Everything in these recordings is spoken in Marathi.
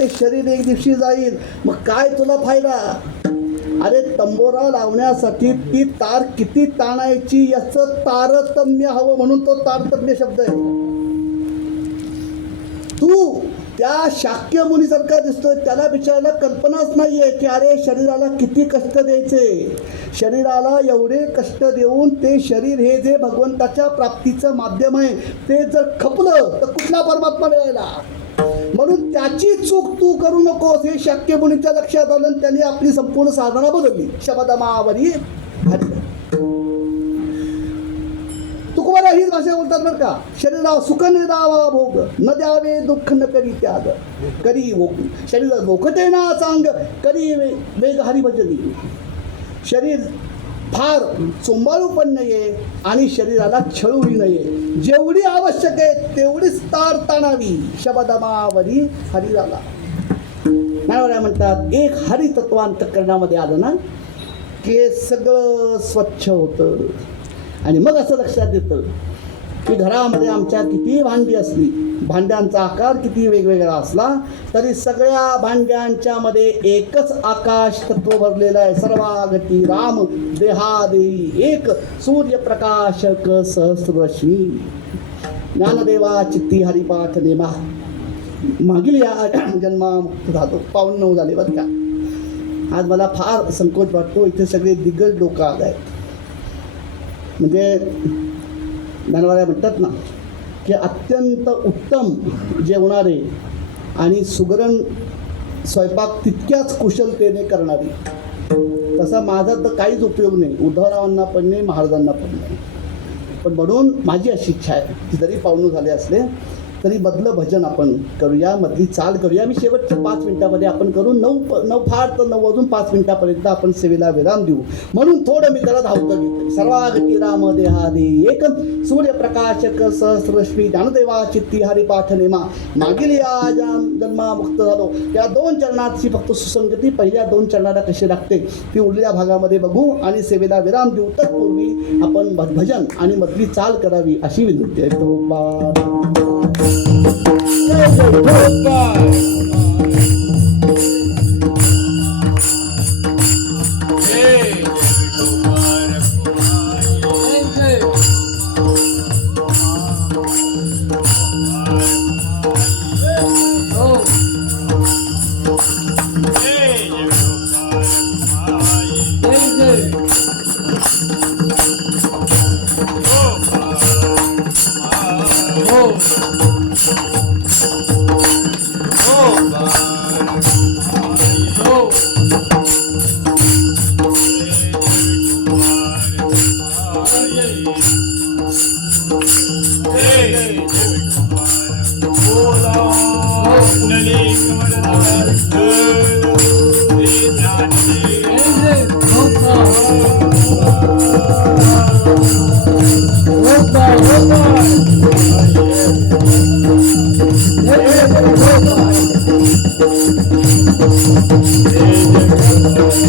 एक शरीर एक दिवशी जाईल. मग काय तुला फायदा? अरे तंबोरा लावण्यासाठी ती तार किती ताणायची याच तारतम्य हवं म्हणून तो तारतम्य शब्द आहे. तू त्या शाक्य मुनीसारखा दिसतोय त्याला बिचारायला कल्पनाच नाहीये की अरे शरीराला किती कष्ट द्यायचे. शरीराला एवढे कष्ट देऊन ते शरीर हे जे भगवंताच्या प्राप्तीचं माध्यम आहे ते जर खपलं तर कुठला परमात्मा मिळायला? म्हणून त्याची चूक तू करू नकोस हे शक्य मुनीच्या लक्षात आलं आणि त्यांनी आपली संपूर्ण साधना बदलली. शबदमावरी हरी तुकोबाला हीच भाषा बोलतात बरं का शरीरा सुख निरावा भोग न द्यावे दुःख न करी त्याग. करी भोग. शरीर भोगते ना चांग करी वे- वेग हरी भजनी. शरीर फार चोंबाळू पण नये आणि शरीराला छळूही नये जेवढी आवश्यक आहे तेवढीच तार ताणावी. शबदमावरी हरिराला. नारळ्या म्हणतात एक हरी तत्वांतकरणामध्ये आलं ना की सगळं स्वच्छ होतं. आणि मग असं लक्षात येतं की घरामध्ये आमच्या किती भांडी असली भांड्यांचा आकार किती वेगवेगळा असला तरी सगळ्या भांड्यांच्या मध्ये एकच आकाश तत्व भरलेलं आहे. सर्वागती राम देहादेवी एक सूर्यप्रकाशक सहस्रश्मी ज्ञानदेवा चित्ती हरिपाठ नेमा. मागील या जन्मामुक्त झालो पाऊन नऊ झाले बरं का. आज मला फार संकोच वाटतो इथे सगळे दिग्गज लोक आले आहेत म्हणजे ज्ञानवाल्या म्हणतात ना की अत्यंत उत्तम जेवणारे आणि सुगरण स्वयंपाक तितक्याच कुशलतेने करणारी. तसा माझा तर काहीच उपयोग नाही. उद्धवरावांना पण नाही महाराजांना पण नाही. पण म्हणून माझी अशी इच्छा आहे की जरी पाहुणं झाले असले तरी मधलं भजन आपण करूया मधली चाल करूया. मी शेवटच्या पाच मिनिटामध्ये आपण करू नऊ नऊ फार तर नऊ वाजून पाच मिनिटापर्यंत आपण सेवेला विराम देऊ. म्हणून थोडं मी त्याला धावतं. घेतो सर्वागती राम देहादे एक सूर्यप्रकाशक सहस्रश्मी ज्ञानदेवा चित्ती हरिपाठ नेमा. मागील या जन्मा मुक्त झालो या दोन चरणाची फक्त सुसंगती पहिल्या दोन चरणाला कशी लागते ती उरलेल्या भागामध्ये बघू आणि सेवेला विराम देऊ. तत्पूर्वी आपण भ- भजन आणि मधली चाल करावी अशी विनंती आहे. blessed God. Muito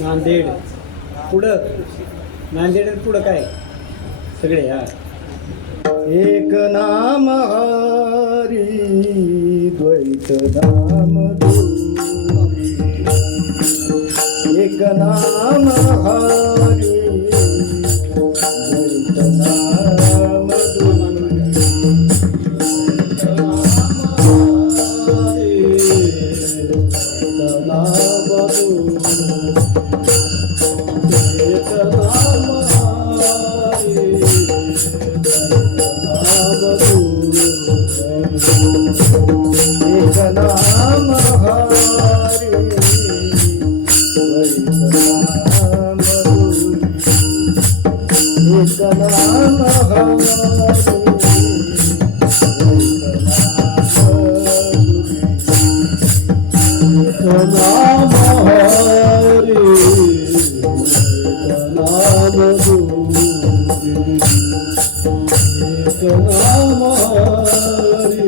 नांदेड. पुढं? नांदेड पुढं काय? सगळे हा. एक नाम हरी द्वैत नाम एक नाम हरी द्वैत नाम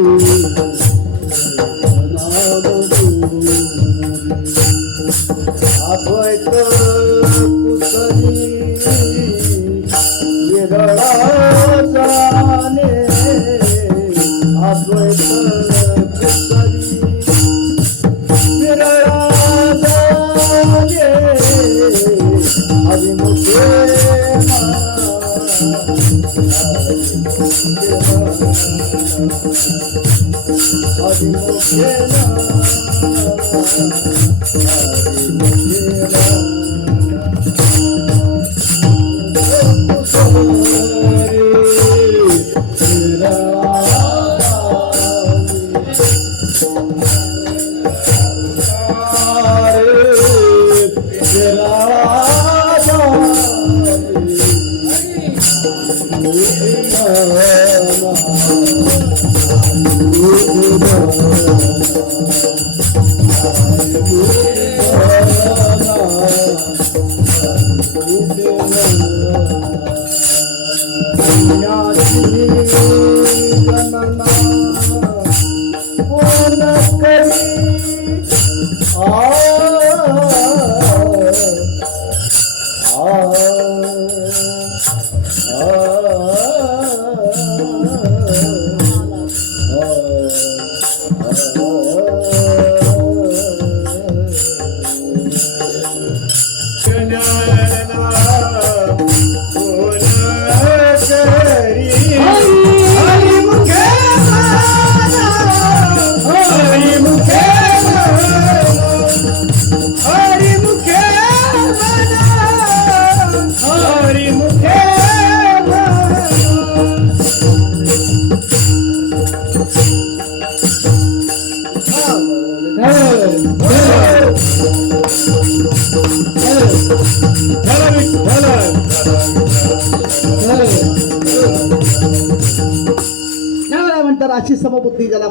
Jesus.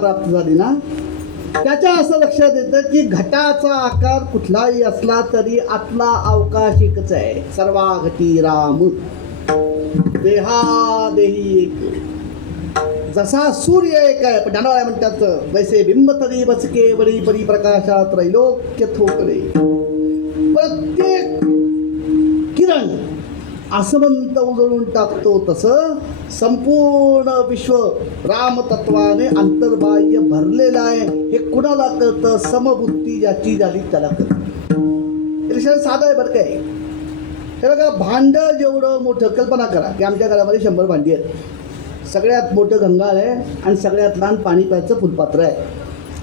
प्राप्त झाली ना? त्याच्या असं लक्षात येतं की घटाचा आकार कुठलाही असला तरी आतला अवकाश एकच आहे. सर्वा घटी राम. देहा देही एक. जसा सूर्य एक आहे पण म्हणतात वैसे बिंब तरी बचके बरी परी प्रकाशात त्रैलोक्य थोकले प्रत्येक किरण असमंत उजळून टाकतो तसं संपूर्ण विश्व रामतत्वाने अंतर्बाह्य भरलेलं आहे. हे कुणाला कळतं? समबुद्धी ज्याची झाली त्याला कळतं. साधं आहे बरं काय हे. बघा भांडं जेवढं मोठं कल्पना करा की आमच्या घरामध्ये शंभर भांडी आहेत. सगळ्यात मोठं गंगाळ आहे आणि सगळ्यात लहान पाणी प्यायचं फुलपात्र आहे.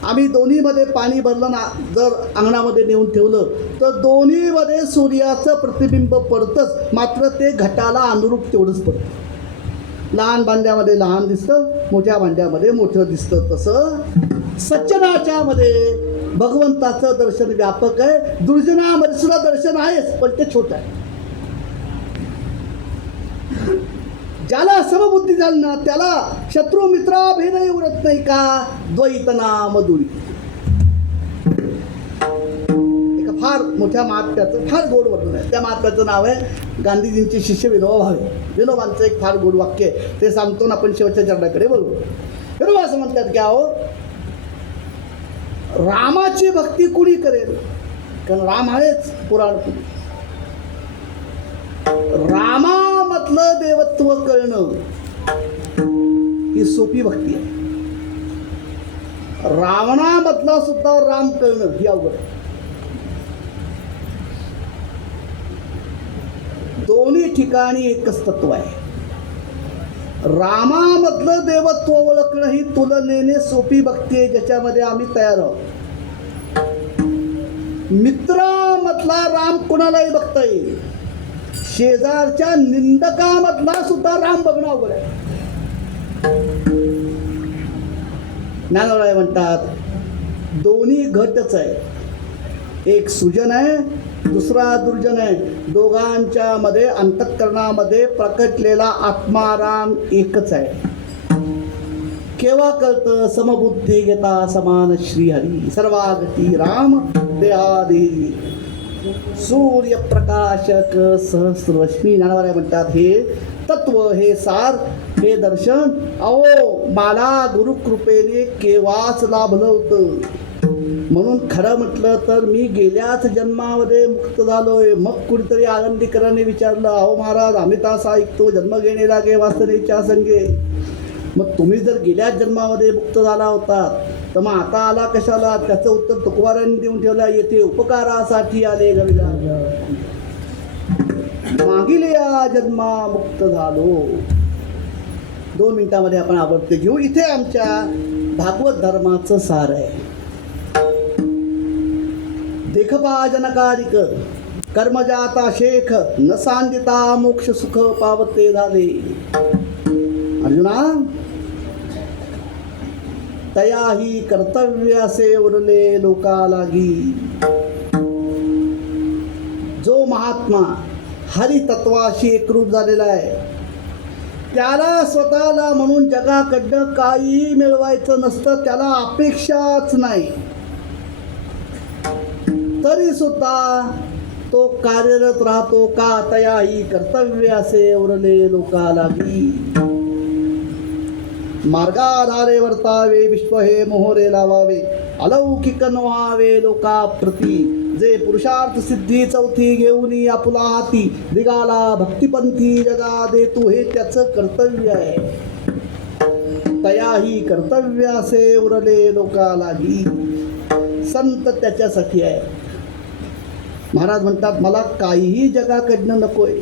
आम्ही दोन्हीमध्ये पाणी भरलं ना जर अंगणामध्ये नेऊन ठेवलं तर दोन्हीमध्ये सूर्याचं प्रतिबिंब पडतंच. मात्र ते घटाला अनुरूप तेवढंच पडतं. लहान भांड्यामध्ये लहान दिसतं मोठ्या भांड्यामध्ये मोठं दिसतं तसं. सज्जनाच्यामध्ये भगवंताचं दर्शन व्यापक आहे. दुर्जनामध्ये सुद्धा दर्शन आहेच पण ते छोट आहे. ज्याला समबुद्धी झाली ना त्याला शत्रू मित्रा भेदही उरत नाही का? द्वैतना फार मोठ्या महात्म्याचं फार गोड वर्णन आहे. त्या महात्म्याचं नाव आहे गांधीजींचे शिष्य विनोबा भावे. विनोबांचं एक फार गोड वाक्य आहे. ते सांगतो ना आपण शेवटच्या चरणाकडे. बोलू विनोबा असं म्हणतात की अहो रामाची भक्ती कुणी करेल? कारण राम आहेच पुराण रामामधलं देवत्व कळणं ही सोपी भक्ती आहे. रावणामधला सुद्धा राम कळणं ही अवघड आहे. दोन्ही ठिकाणी एकच तत्व आहे. रामामधलं देवत्व ओळखणं ही तुलनेने सोपी भक्ती आहे ज्याच्यामध्ये आम्ही तयार आहोत. मित्रामधला राम कोणालाही बघता येईल? शेजारच्या निंदकामधला सुद्धा राम बघणं अवघड आहे. ज्ञानराय म्हणतात दोन्ही घटच आहे. एक सुजन आहे दुसरा दुर्जन आहे. दोघांच्या मध्ये अंतःकरणामध्ये प्रकटलेला आत्माराम एकच आहे. केव्हा कळतं? समबुद्धी घेता समान श्रीहरी. सर्वागती राम ते सूर्यप्रकाशक सहस्रश्मी ज्ञानवाऱ्या म्हणतात हे तत्व हे सार हे दर्शन अहो मला गुरुकृपेने केव्हाच लाभलं होतं? म्हणून खरं म्हटलं तर मी गेल्याच जन्मामध्ये मुक्त झालोय. मग कुणीतरी आनंदीकरांनी विचारलं अहो महाराज आम्ही तास ऐकतो जन्म घेणे लागे वासनेच्या संगे. मग तुम्ही जर गेल्याच जन्मामध्ये मुक्त झाला होता तर मग आता आला कशाला? त्याचं उत्तर तुकवारांनी देऊन ठेवलं येथे उपकारासाठी आले गविला. मागील या जन्मा मुक्त झालो. दोन मिनिटामध्ये आपण आवडते घेऊ. इथे आमच्या भागवत धर्माचं सार आहे. देखपाजनकारिक कर्मजाता शेख न सांदिता मोक्ष सुख पावते झाले अर्जुना तयाही कर्तव्य असे उरले लोका लागी जो महात्मा हरितत्वाशी एकरूप झालेला आहे त्याला स्वतःला म्हणून जगाकडनं काही मिळवायचं नसतं त्याला अपेक्षाच नाही. तरी सुद्धा तो कार्यरत राहतो का तयाही कर्तव्य असे उरले लोका लागी मार्गाधारे वर्तावे विश्व हे मोहरे लावावे अलौकिक व्हावे लोका प्रती जे पुरुषार्थ सिद्धी चौथी घेऊन आपुला हाती दिगाला भक्तिपंथी जगा देतो हे त्याचं कर्तव्य आहे. तयाही कर्तव्य असे उरले लोका लागी संत त्याच्यासाठी आहे. महाराज म्हणतात मला काहीही जगाकडनं नकोय.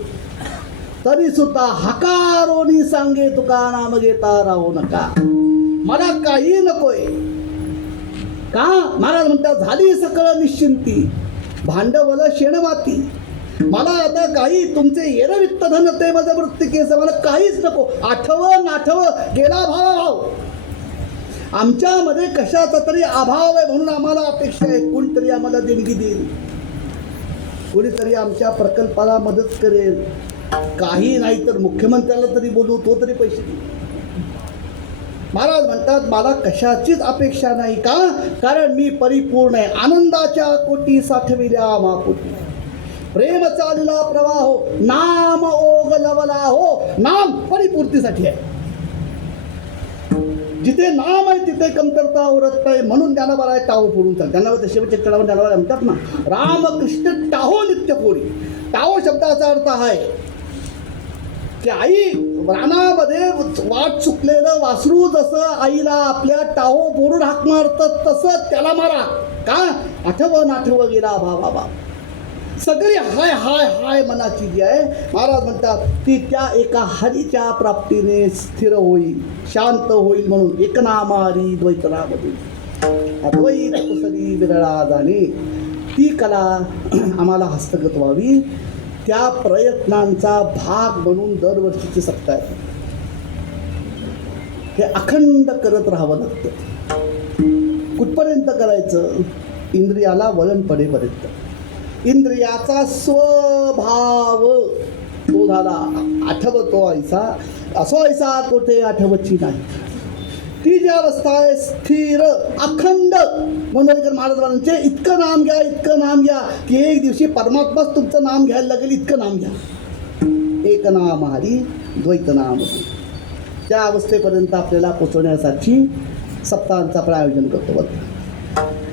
तरी सुद्धा हकारोनी सांगे तुका नाम घेता राहू नका. मला काही नकोय. का? महाराज म्हणतात झाली सकळ निश्चिंती भांडवल शेणमाती मला आता काही तुमचे येरवित्त धन ते माझं वृत्ती मला काहीच नको. आठव नाठवं गेला भाव भाव. आमच्यामध्ये कशाचा तरी अभाव आहे म्हणून आम्हाला अपेक्षा आहे कोणतरी आम्हाला देणगी देईल. कोणीतरी आमच्या प्रकल्पाला मदत करेल. काही नाही तर मुख्यमंत्र्याला तरी बोलू तो तरी पैसे देईल महाराज म्हणतात मला कशाचीच अपेक्षा नाही का? कारण मी परिपूर्ण आहे. आनंदाच्या कोटी साठविल्या मापोटी प्रेम चालला प्रवाह हो. नाम ओग लवला हो. नाम परिपूर्तीसाठी आहे. जिथे नाम आहे तिथे कमतरता उरत आहे म्हणून त्यांना आहे टाहो फोडून चाल. त्यांना ते शेवटच्या चढावर त्यांना म्हणतात ना रामकृष्ण टाहो नित्य कोळी टाहो शब्दाचा अर्थ आहे की आई रानामध्ये वाट चुकलेलं वासरू जसं आईला आपल्या टाहो फोडून हाक मारतं तसं त्याला मारा. का? आठव नाठवं गेला बा बाबा सगळी हाय हाय हाय मनाची जी आहे महाराज म्हणतात ती त्या एका हरीच्या प्राप्तीने स्थिर होईल शांत होईल म्हणून. एकनामारी द्वैतनामध्ये अद्वैत कुसरी विरळा जाणे. ती कला आम्हाला हस्तगत व्हावी. त्या प्रयत्नांचा भाग म्हणून दरवर्षीची सत्ता आहे. हे अखंड करत राहावं लागतं. कुठपर्यंत करायचं? इंद्रियाला वळण पडेपर्यंत. इंद्रियाचा स्वभाव. तो झाला आठवतो ऐसा असो ऐसा कोठे आठवची नाही. ती जी अवस्था आहे स्थिर अखंड. मनोरंजन महाराजांचे इतकं नाम घ्या इतकं नाम घ्या की एक दिवशी परमात्माच तुमचं नाम घ्यायला लागेल इतकं नाम घ्या. एक नाम हरी द्वैत नाम त्या अवस्थेपर्यंत आपल्याला पोचवण्यासाठी सप्ताहांचं आपण आयोजन करतो बघा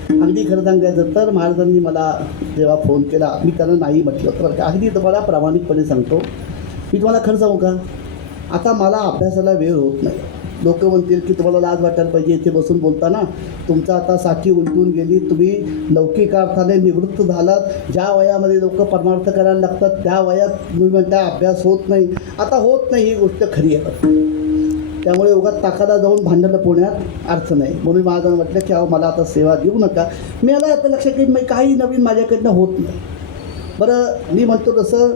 अगदी खरं सांगायचं तर महाराजांनी मला जेव्हा फोन केला मी त्यांना नाही म्हटलं तर अगदी तुम्हाला प्रामाणिकपणे सांगतो. मी तुम्हाला खरं सांगू का? आता मला अभ्यासाला वेळ होत नाही. लोक म्हणतील की तुम्हाला लाज वाटायला पाहिजे इथे बसून बोलताना. तुमचा आता साठी उलटून गेली तुम्ही लौकिक अर्थाने निवृत्त झालात. ज्या वयामध्ये लोक परमार्थ करायला लागतात त्या वयात तुम्ही म्हणता अभ्यास होत नाही. आता होत नाही ही गोष्ट खरी आहे. त्यामुळे उगा ताकाला जाऊन भांडणं पोहण्यात अर्थ नाही. म्हणून माझं म्हटलं की अहो मला आता सेवा देऊ नका. मी आला आता लक्षात येईल मी काही नवीन माझ्याकडनं होत नाही. बरं मी म्हणतो तसं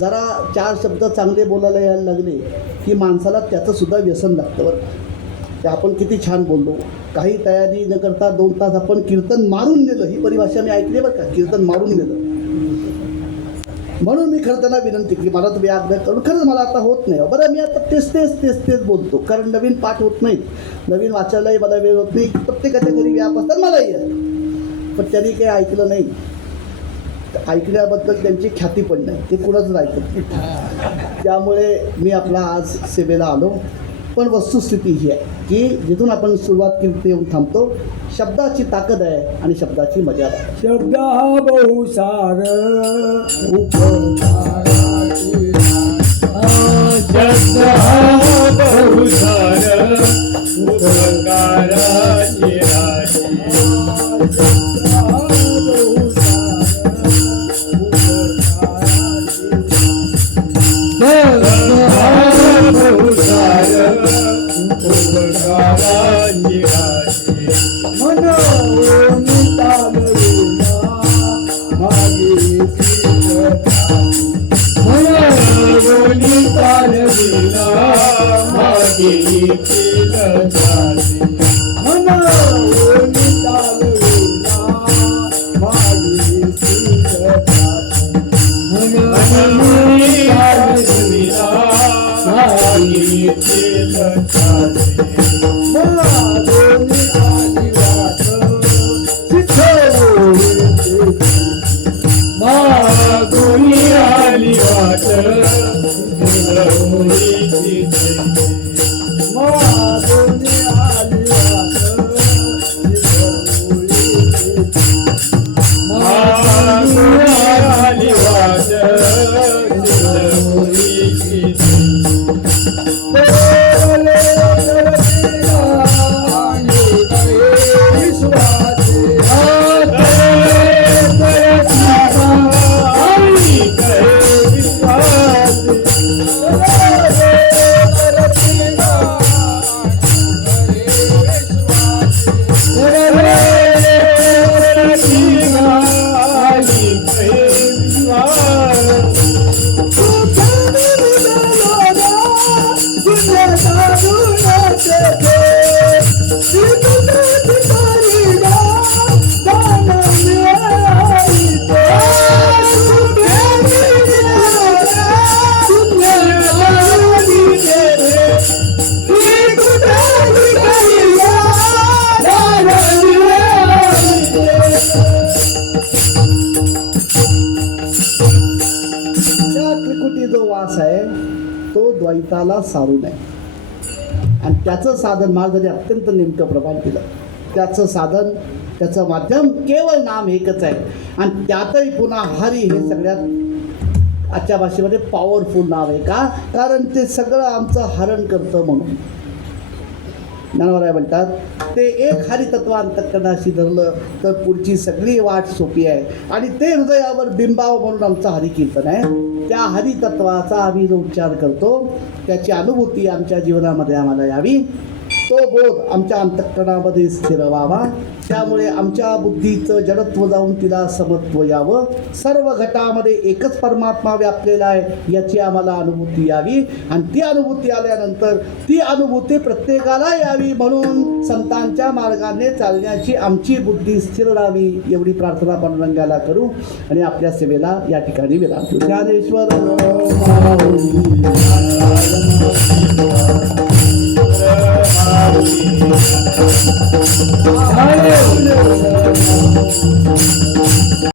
जरा चार शब्द चांगले बोलायला यायला लागले की माणसाला त्याचंसुद्धा व्यसन लागतं बरं. ते आपण किती छान बोललो. काही तयारी न करता दोन तास आपण कीर्तन मारून नेलं. ही परिभाषा मी ऐकली बरं का? कीर्तन मारून नेलं. म्हणून मी खरं त्यांना विनंती केली. मला तुम्ही आग्रह करून खरंच मला आता होत नाही. बरं मी आता तेच तेच तेच तेच बोलतो. कारण नवीन पाठ होत नाहीत. नवीन वाचायलाही मला वेळ होत नाही. प्रत्येकाच्या घरी व्याप असतात. मलाही आहे. पण त्यांनी काही ऐकलं नाही. ऐकण्याबद्दल त्यांची ख्याती पण नाही. ते कुणाच ऐकत नाही. त्यामुळे मी आपला आज सेवेला आलो. पण वस्तुस्थिती ही आहे की जिथून आपण सुरुवात केली ते येऊन थांबतो. शब्दाची ताकद आहे आणि शब्दाची मर्यादा आहे. शब्द हा बहुसार शब्द हा बहुसार उपकाराची राशी मागे केलं जो वास आहे तो द्वैताला सारू नये. आणि त्याचं साधन महाराजांनी अत्यंत नेमकं प्रमाण केलं. त्याचं साधन त्याचं माध्यम केवळ नाम एकच आहे. आणि त्यातही पुन्हा हरी हे सगळ्यात आजच्या भाषेमध्ये पॉवरफुल नाव आहे का? कारण ते सगळं आमचं हरण करतं म्हणून. ज्ञानवराय म्हणतात ते एक हरी तत्व अंतकरणाशी धरलं तर पुढची सगळी वाट सोपी आहे. आणि ते हृदयावर बिंबाव म्हणून आमचं हरी कीर्तन आहे. त्या हरितत्वाचा आम्ही जो उच्चार करतो त्याची अनुभूती आमच्या जीवनामध्ये आम्हाला यावी. तो बोध आमच्या अंतकरणामध्ये स्थिर व्हावा. त्यामुळे आमच्या बुद्धीचं जडत्व जाऊन तिला समत्व यावं. सर्व घटामध्ये एकच परमात्मा व्यापलेला आहे याची आम्हाला अनुभूती यावी. आणि ती अनुभूती आल्यानंतर ती अनुभूती प्रत्येकाला यावी म्हणून संतांच्या मार्गाने चालण्याची आमची बुद्धी स्थिर राहावी एवढी प्रार्थना पांडुरंगाला करू आणि आपल्या सेवेला या ठिकाणी विराम ज्ञानेश्वर. Hallelujah.